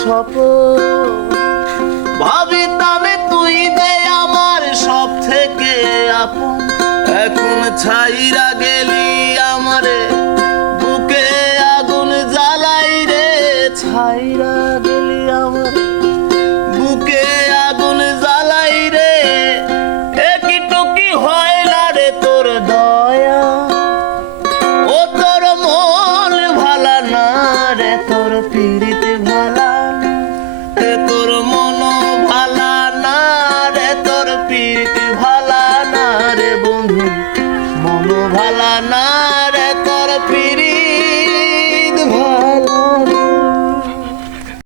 স্বপন ভাবিতামে তুই দে আমার সব থেকে আপন এখন ছাইরা গেলি আমারে বুকে আগুন জ্বালাই রে ছাইরা গেলি আমারে বুকে আগুন জ্বালাই রে একটুকি হয় না রে তোর দয়া ও তোর মন ভালা না রে তোর পীড়িত ভালা না রে তোর মন ভালা না রে তোর পীড়িত ভালা না রে বন্ধু মন ভালা না রে তোর